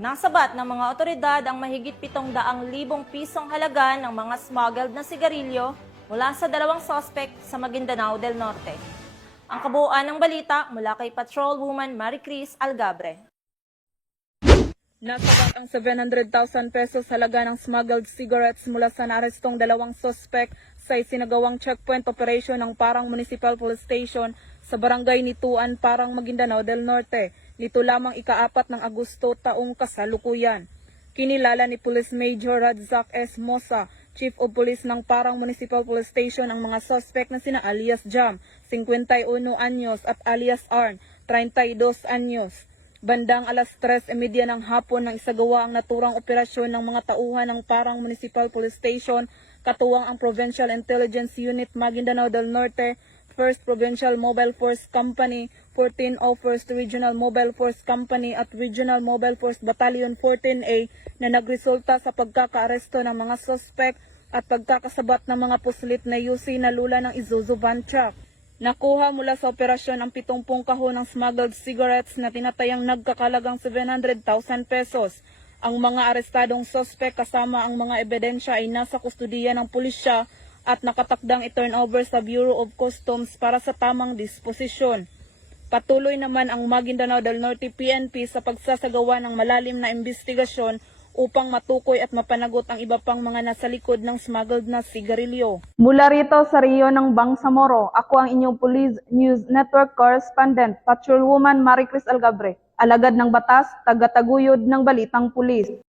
Nasabat ng mga otoridad ang mahigit 700,000 pisong halaga ng mga smuggled na sigarilyo mula sa dalawang suspect sa Maguindanao del Norte. Ang kabuuan ng balita mula kay Patrolwoman Maricris Algabre. Nasabat ang 700,000 pesos halaga ng smuggled cigarettes mula sa naarestong dalawang suspect sa isinagawang checkpoint operation ng Parang Municipal Police Station sa barangay Nituan, Parang, Maguindanao del Norte. Nito lamang ika-4 ng Agosto taong kasalukuyan. Kinilala ni Police Major Radzak S. Mosa, Chief of Police ng Parang Municipal Police Station, ang mga suspect na sina alias Jam, 51 anyos at alias Arn, 32 anyos. Bandang alas 3:30 ng hapon nang isagawa ang naturang operasyon ng mga tauhan ng Parang Municipal Police Station, katuwang ang Provincial Intelligence Unit Maguindanao del Norte, 1st Provincial Mobile Force Company, 1401st Regional Mobile Force Company at Regional Mobile Force Battalion 14A na nagresulta sa pagkakaaresto ng mga suspect at pagkakasabat ng mga puslit na UC na lula ng Isuzu van truck. Nakuha mula sa operasyon ang 70 kahon ng smuggled cigarettes na tinatayang nagkakalagang 700,000 pesos. Ang mga arestadong suspect kasama ang mga ebidensya ay nasa kustudiya ng pulisya at nakatakdang i-turnover sa Bureau of Customs para sa tamang disposisyon. Patuloy naman ang Maguindanao del Norte PNP sa pagsasagawa ng malalim na investigasyon upang matukoy at mapanagot ang iba pang mga nasa likod ng smuggled na sigarilyo. Mula rito sa Rio ng Bangsamoro, ako ang inyong Police News Network Correspondent, Patrolwoman Maricris Algabre, alagad ng batas, tagataguyod ng balitang pulis.